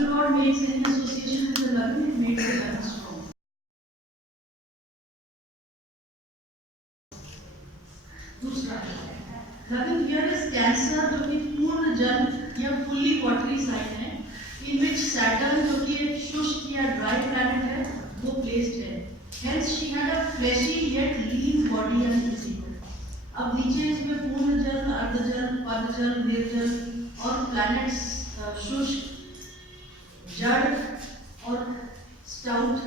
Lord makes any association with the Lagna, it makes the Lagna strong. दूसरा Lagna here is Cancer, जो कि पूर्ण जल या fully watery sign है, in which Saturn जो कि एक शुष्क या dry planet है, वो placed है. Hence she had a fleshy yet lean body and physique. अब नीचे इसमें पूर्ण जल, अर्धजल, पदजल, निर्जल और planets शुष्क, जड़ और स्टाउट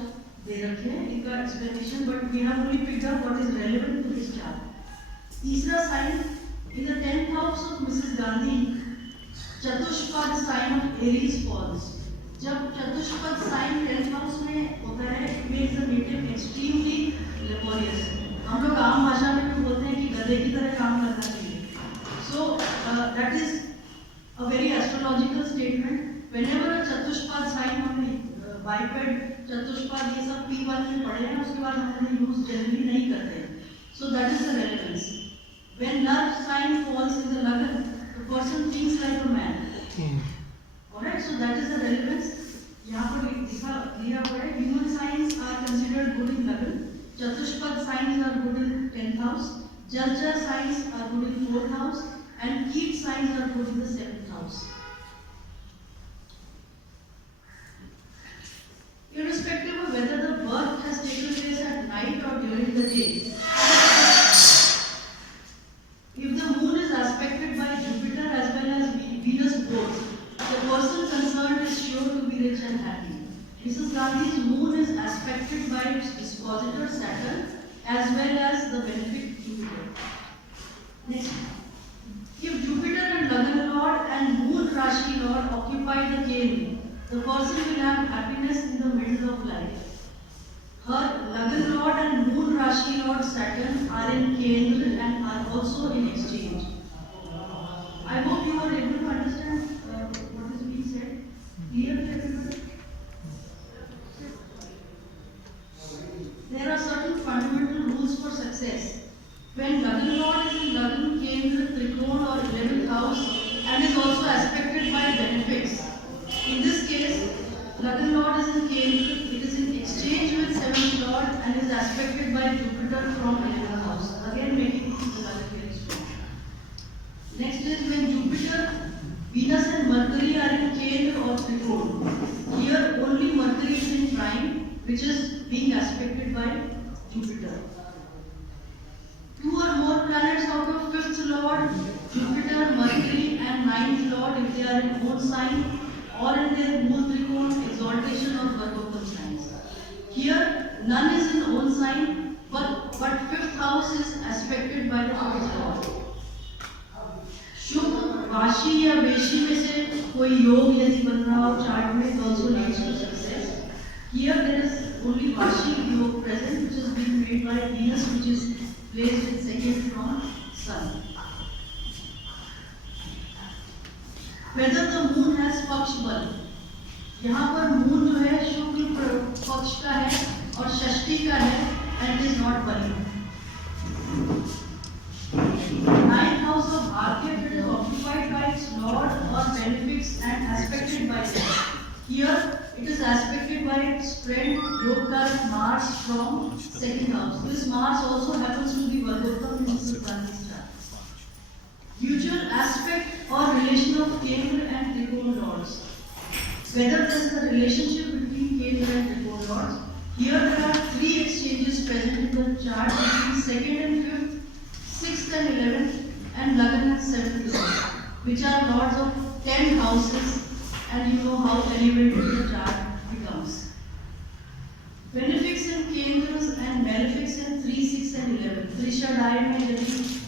दे रखे हैं इनका explanation, but we have only picked up what is relevant to this chart. तीसरा sign in the 10th house of Mrs Gandhi, चतुष्पद साइन ऑफ एरीज फॉल्स. जब चतुष्पद साइन 10th हाउस में होता है, it makes the native extremely laborious. हम लोग आम भाषा में भी बोलते हैं कि गधे की तरह काम करना चाहिए. So that is a very astrological statement. Whenever a चतुष्पद sign हमने biped चतुष्पद ये सब P1 में पढ़े हैं, उसके बाद हमने यूज जनरली नहीं करते. So that is the relevance. When love sign falls in the Lagna, the person thinks like a man. Alright, so that is the relevance. यहाँ पर लिखा दिया हुआ है. Human signs are considered good in Lagna. चतुष्पद signs are good in 10th house. Jalchar signs are good in 4th house. And Keet signs are good in the 7th house. Irrespective of whether the birth has taken place at night or during the day, if the moon is aspected by Jupiter as well as Venus both, the person concerned is sure to be rich and happy. Mrs. Gandhi's moon is aspected by its dispositor Saturn as well as the benefic Jupiter. Next. If Jupiter and Lagna Lord and Moon Rashi Lord occupy the Kendra, the person will have happiness in the middle of life. Her Lagna Lord and Moon Rashi Lord Saturn are in Kendra and are also in exchange. I hope you are able to understand what is being said. Clear to everybody? There are certain fundamental rules for success. When Lagna Lord is in Lagna, Kendra, Trikona or 11th house and is also aspected by benefics. In this case, Lagna Lord is in Kendra, it is in exchange with 7th Lord and is aspected by Jupiter from 11th house. Again making the Lagna very strong. Next is when Jupiter, Venus and Mercury are in Kendra or Trikona. Here only Mercury is in trine, which is being aspected by Jupiter. Two or more planets out of 5th Lord, Jupiter, Mercury and 9th Lord if they are in own sign or in their moon trikona, exaltation or Vargottam signs. Here none is in own sign but 5th house is aspected by the 5th Lord. शुभ वाशी या वेशी में से कोई योग यदि बन रहा हो चार्ट में, it also leads to success. Here there is only Vashi योग present which is being made by Venus, which is placed in second from Sun. Whether the moon has Shadbal, यहाँ पर moon जो है शुक्ल पक्ष का है और षष्ठी का है and is not Bali. 9th house of Arcade, it is occupied by its lord or benefics and aspected by it. Here it is aspected by its friend Yogkar Mars from 2nd house. This Mars also happens to be Vargottam in Mrs. Gandhi's chart. Usual aspect or relation of Kendra and Trikona lords. Whether there is a relationship between Kendra and Trikona lords. Here there are 3 exchanges present in the chart between 2nd and 5th, 6th and 11th and Lagna and 7th lord, which are lords of 10 houses, and you know how elevated the chart becomes. Benefics in Kendras and malefics in 3, 6 and 11. त्रिशदाय में यदि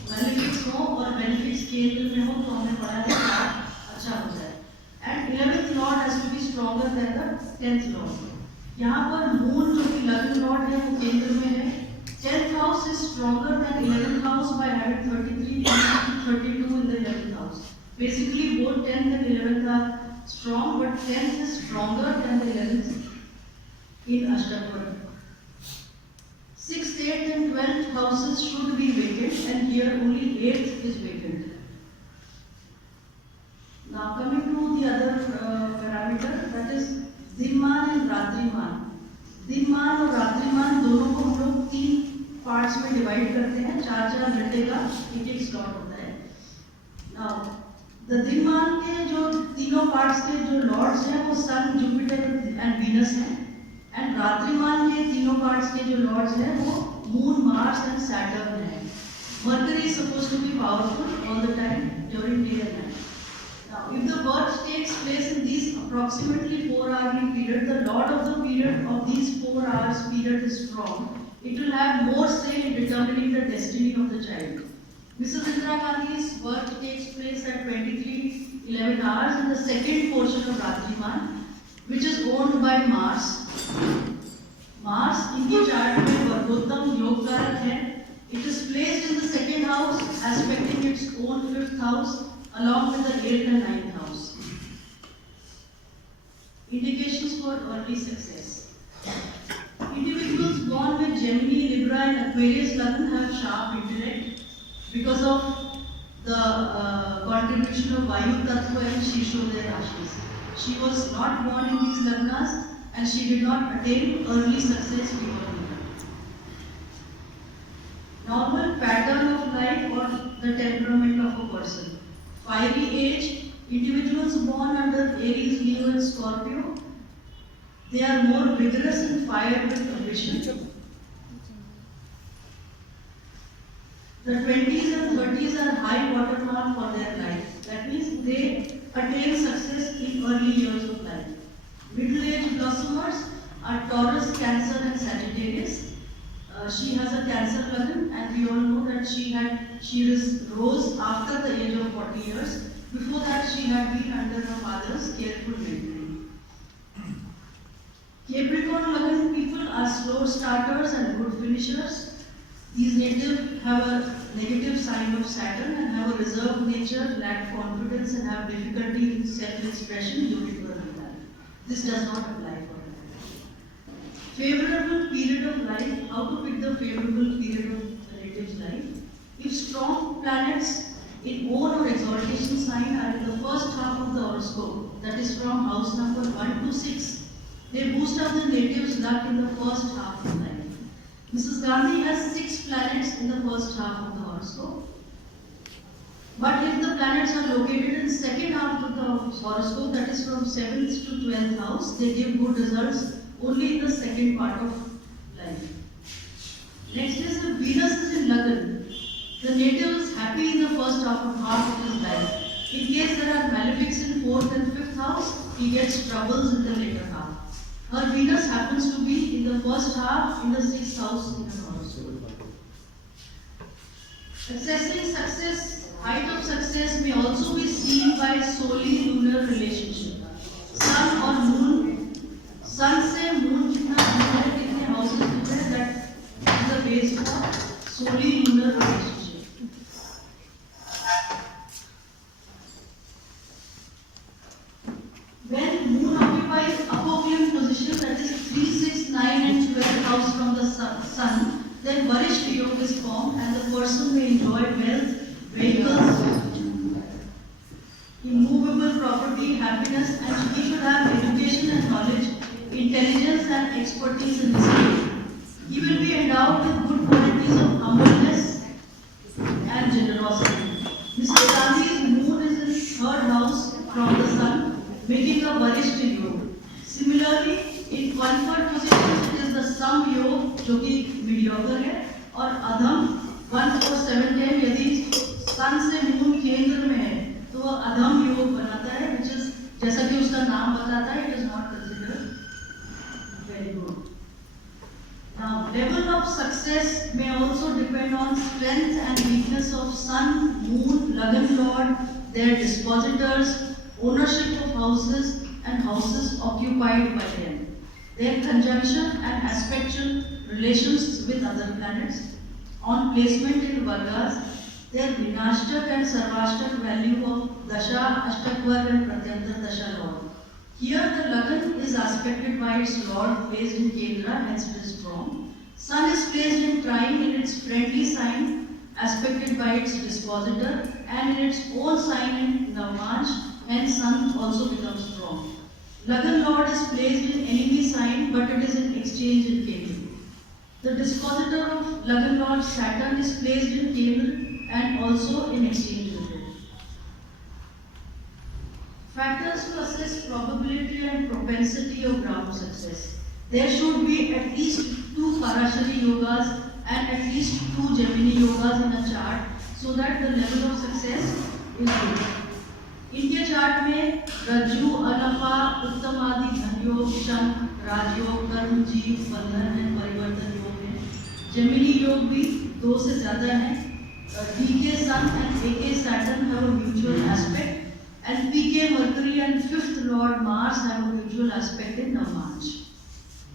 malefics हो और benefics केंद्र में हो तो हमने पढ़ा है चार्ट अच्छा हो जाए. And 11th lord has to be stronger than the 10th lord. यहाँ पर moon जो कि Lagna lord है वो केंद्र में है. 10th house is stronger than 11th house by having 33 and 32 in the 11th house. Basically both 10th and 11th are strong, but 10th is stronger than the 11th in Ashtapad. 6th, 8th and 12th houses should be vacant, and here only 8th is vacant. Now coming to the other parameter, that is रात्रिमान। दिनमान और रात्रिमान दोनों को हम लोग 3 parts में divide करते हैं। 4-4 घंटे का एक स्लॉट होता है। नाउ द दिनमान के जो तीनों पार्ट्स के जो लॉर्ड्स हैं वो सन, जुपिटर एंड वीनस हैं, एंड रात्रिमान के तीनों पार्ट्स के जो लॉर्ड्स हैं वो मून, मार्स एंड सैटर्न है। Mercury is supposed to be powerful all the time during day and night. Now, if the birth takes place in these approximately 4-hourly period, the lord of the period of these 4 hours period is strong. It will have more say in determining the destiny of the child. Mrs. Indira Gandhi's birth takes place at 23:11 hours in the second portion of Ratriman, which is owned by Mars. Mars इनकी chart में वर्गोत्तम योग कारक है। It is placed in the second house, aspecting its own 5th house, along with the 8th and 9th house. Indications for early success. Individuals born with Gemini, Libra and Aquarius Lagna have sharp intellect because of the contribution of Vayu Tattva and Shishodaya Rashis. She was not born in these Lagnas and she did not attain early success before. Normal pattern of life or the temperament of a person. Fiery age, individuals born under Aries, Leo and Scorpio, they are more vigorous and fired with ambition. The 20s and 30s are high watermark for their life. That means they attain success in early years of life. Middle-aged blossomers are Taurus, Cancer and Sagittarius. She has a Cancer Lagna, and we all know that she rose after the age of 40 years. Before that, she had been under her father's careful mentoring. Capricorn Lagna people are slow starters and good finishers. These natives have a negative sign of Saturn and have a reserved nature, lack confidence, and have difficulty in self-expression during early life. This does not apply for them. Favorable period of life. How to pick the favorable period of a native's life? If strong planets in own or exaltation sign are in the first half of the horoscope, that is from house number 1 to 6, they boost up the native's luck in the first half of life. Mrs. Gandhi has 6 planets in the first half of the horoscope. But if the planets are located in the second half of the horoscope, that is from 7th to 12th house, they give good results only in the second part of life. Next is the Venus is in Lagna. The native is happy in the first half of his life. In case there are malefics in 4th and 5th house, he gets troubles in the later half. Her Venus happens to be in the first half in the 6th house in the horoscope. Assessing success, height of success may also be seen by solely lunar relationship. Sun or moon. Sun से moon कितना दूर है, कितने houses दूर है, that is the base for solely lunar relationship. When moon occupies apoclium position, that is 3, 6, 9 and 12 house from the sun, then Varishta Yoga is formed and the person may enjoy wealth, vehicles, immovable property, happiness, and he should have education and knowledge, intelligence and expertise in this field. He will be endowed with good qualities of humbleness and generosity. Mr. Gandhi's moon is in 3rd house from the sun, making a Varishta Yoga. Similarly, in 1/3 position, it is the Sam Yoga, जो कि mediocre है, और अधम 1, 4, 7, 10 यदि sun से moon केंद्र में है, तो वह अधम योग बनाता है, which is जैसा कि उसका नाम बताता है, it is not considered very good. Now, level of success may also depend on strength and weakness of sun, moon, Lagna lord, their dispositors, ownership of houses and houses occupied by them, their conjunction and aspectual relations with other planets, on placement in Vargas, their Vinashtak and Sarvashtak value of Dasha, Ashtakvar and Pratyantar Dasha lord. Here the Lagna is aspected by its lord placed in Kendra, hence it is strong. Sun is placed in trine in its friendly sign, aspected by its dispositor, and in its own sign in Navmansh, hence Sun also becomes strong. Lagan Lord is placed in enemy sign, but it is in exchange in Kendra. The dispositor of Lagan Lord Saturn is placed in Kendra and also in exchange with it. Factors to assess probability and propensity of Rahu success. There should be at least 2 Parashari yogas and at least 2 Gemini yogas in a chart so that the level of success is good. इनके chart में रज्जु, अनफा, उत्तमादि धन योग, शंख, राजयोग, कर्म, जीव, बंधन and परिवर्तन योग है। जेमिनी योग भी 2 से ज़्यादा है। DK Sun and AK Saturn have a mutual aspect, and PK Mercury and 5th Lord Mars have a mutual aspect in Navamsh.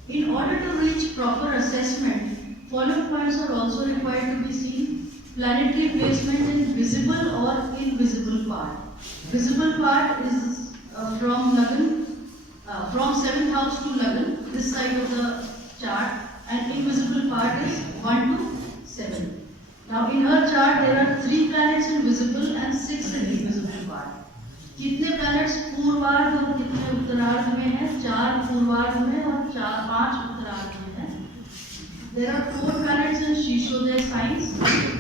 In order to reach proper assessment, following points are also required to be seen: planetary placement in visible or invisible part. Visible part is from Lagan, from 7th house to Lagan, this side of the chart, and invisible part is 1 to 7. Now in her chart there are 3 planets in visible and 6 in invisible part. कितने planets पूर्वार्ध और कितने उत्तरार्ध में हैं? 4 पूर्वार्ध में और 5 उत्तरार्ध में हैं. There are 4 planets in Shishodaya signs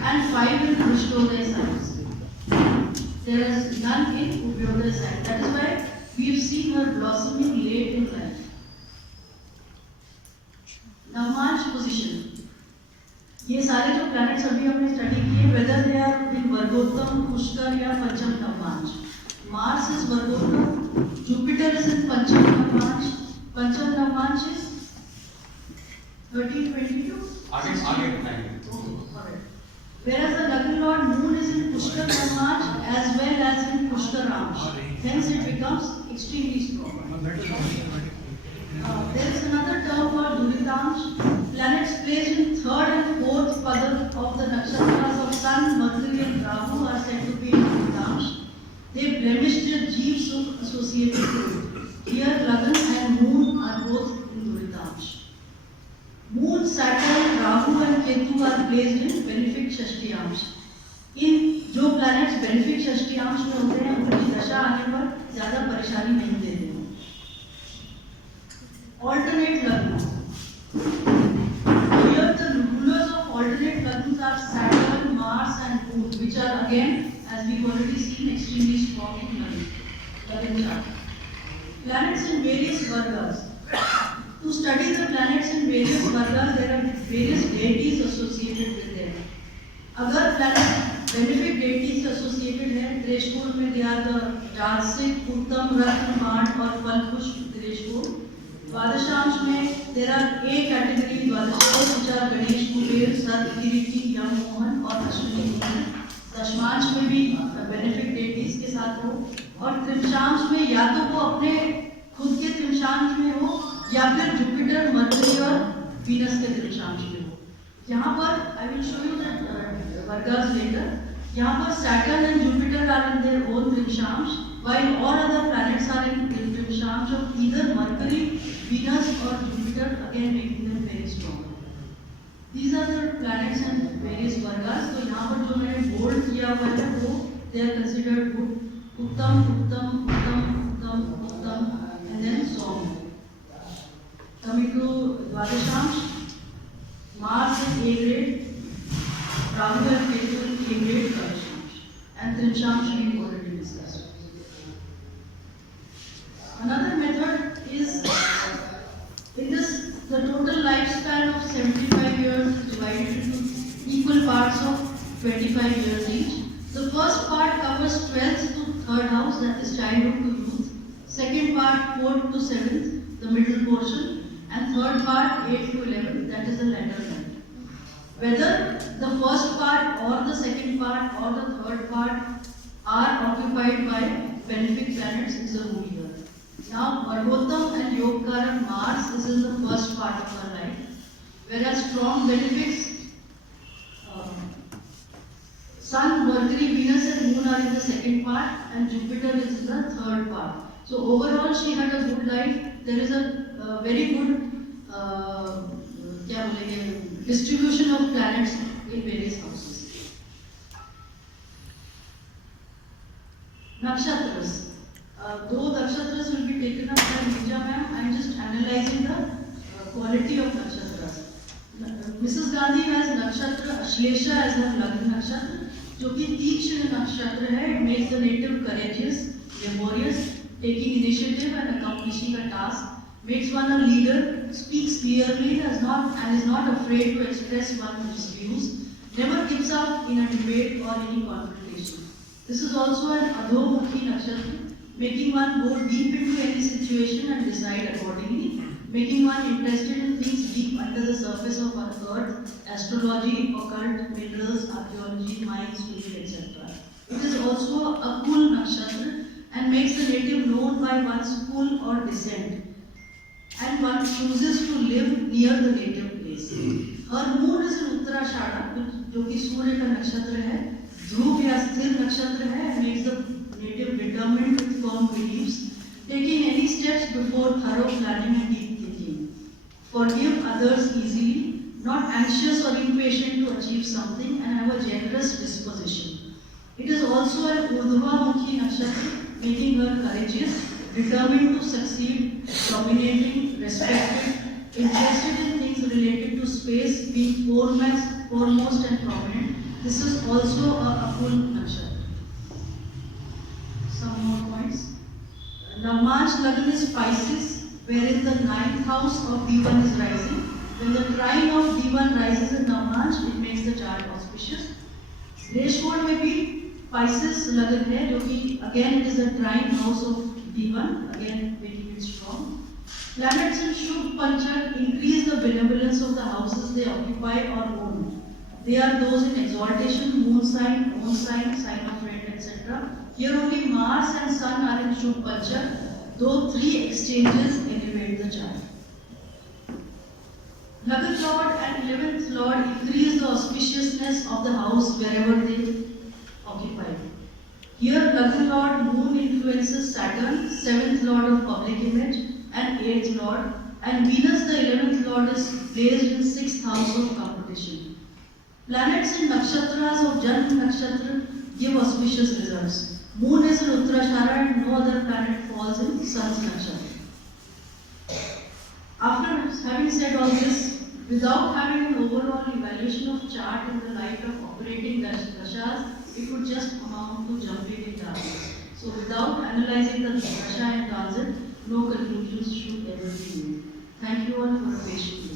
and 5 in Rishtodaya signs. There is none in Ubyodaya sign. That is why we have seen her blossoming late in life. Navamsh position. ये सारे जो planets अभी हमने study किए, whether they are in वर्गोत्तम, Pushkar या पंचम नवमांश. Mars is वर्गोत्तम, Jupiter is in पंचम नवमांश. पंचम नवमांश is 1322. आगे. Whereas the Lagan Lord Moon is in Pushkar Navamsh as well as in Pushkar Ramsh. Hence it becomes extremely strong. There is another term called Duritamsh. Planets placed in 3rd and 4th padam of the nakshatras of Sun, Mercury and Rahu are said to be in Duritamsh. They blemish the Jeev Sukh associated with it. Here Lagan and Moon are both in Duritamsh. Moon, Saturn, Rahu and Ketu are placed in benefic Shashtiyamsh. इन जो planets benefic Shashtiyamsh में होते हैं उनकी दशा आने पर ज़्यादा परेशानी नहीं देते हैं. Alternate lagna. Here the rulers of alternate lagnas are Saturn, Mars and Moon, which are again, as we've already seen, extremely strong in Lagan chart. Planets in various vargas. To study the planets in various vargas, there are various deities associated with them. अगर planet benefic deities associated हैं, Dreshpur में they are the Jadasik, Uttam, Ratna, Maan और Falpushp Dreshpur. द्वादशांश में there are A category द्वादशांश which are Ganesh, Kuber, Sat, Kiriti, Yam, Mohan और Ashwini Mohan. दशमांश में भी benefic deities के साथ हो और त्रिंशांश में या तो वो अपने खुद के त्रिंशांश में हो या फिर जुपिटर, मर्करी और वीनस के त्रिंशांश में हो. यहाँ पर I will show you that vargas later. यहाँ पर Saturn and Jupiter are in their own त्रिंशांश, while all other planets are in त्रिंशांश of either Mercury, Venus or Jupiter, again making them very strong. These are the planets and various vargas. तो यहाँ पर जो मैंने bold किया हुआ है वो they are considered good. उत्तम, उत्तम, उत्तम, उत्तम, उत्तम, and then so on. Coming to Dwadashamsh, Mars is A grade, Rahu and Ketu in A grade Dwadashamsh, and Trinshamsh we already discussed. Another method is, in this, the total lifespan of 75 years is divided into equal parts of 25 years each. The first part covers 12th to 3rd house, that is childhood to youth. Second part 4th to 7th, the middle portion. And third part 8 to 11, that is the latter part. Whether the first part or the second part or the third part are occupied by benefic planets is a rule here. Now Vargottam and Yogkaran Mars is in the first part of our life, whereas strong benefics Sun, Mercury, Venus and Moon are in the second part and Jupiter is in the third part. So overall she had a good life. There is a very good distribution of planets in various houses. Nakshatras. Though nakshatras will be taken up by Neerja ma'am, I am just analyzing the quality of nakshatras. Mrs. Gandhi has nakshatra Ashlesha as her Lagna nakshatra, जो कि तीक्ष्ण nakshatra है. It makes the native courageous, laborious, taking initiative and accomplishing a task. Makes one a leader, speaks clearly and is not afraid to express one's views. Never gives up in a debate or any confrontation. This is also an Adhomukhi nakshatra, making one go deep into any situation and decide accordingly, making one interested in things deep under the surface of our earth, astrology, occult, minerals, archaeology, mines, spirit, etc. It is also a Kul nakshatra and makes the native known by one's Kul or descent, and one chooses to live near the native place. Her moon is in Uttarashada, जो कि सूर्य का नक्षत्र है. ध्रुव या स्थिर नक्षत्र है, and makes the native determined with firm beliefs, taking any steps before thorough planning and deep thinking. Forgive others easily, not anxious or impatient to achieve something, and have a generous disposition. It is also an Urdhvamukhi nakshatra, making her courageous, determined to succeed, dominating, respected, interested in things related to space, being foremost and prominent. This is also a Akul nakshatra. Some more points. Navmansh Lagna is Pisces, wherein the 9th house of D1 is rising. When the trine of D1 rises in Navmansh, it makes the chart auspicious. Reshwar may be Pisces Lagna hai, जो कि again it is a trine house of D1, again making it strong. Planets in Shubh Panchak increase the benevolence of the houses they occupy or own. They are those in exaltation, moon sign, own sign, sign of friend, etc. Here only Mars and Sun are in Shubh Panchak, though 3 exchanges elevate the chart. 11th Lord and 11th Lord increase the auspiciousness of the house wherever they occupy. Here 11th Lord Moon influences Saturn, 7th Lord of public image, and 8th Lord, and Venus the 11th Lord is placed in 6th house of competition. Planets in nakshatras of Janma nakshatra give auspicious results. Moon is in Uttarashara and no other planet falls in Sun's nakshatra. After having said all this, without having an overall evaluation of chart in the light of operating dashas, it would just amount to jumping in darkness. So without analyzing the dasha and transit, no conclusions should ever be made. Thank you all for your patience.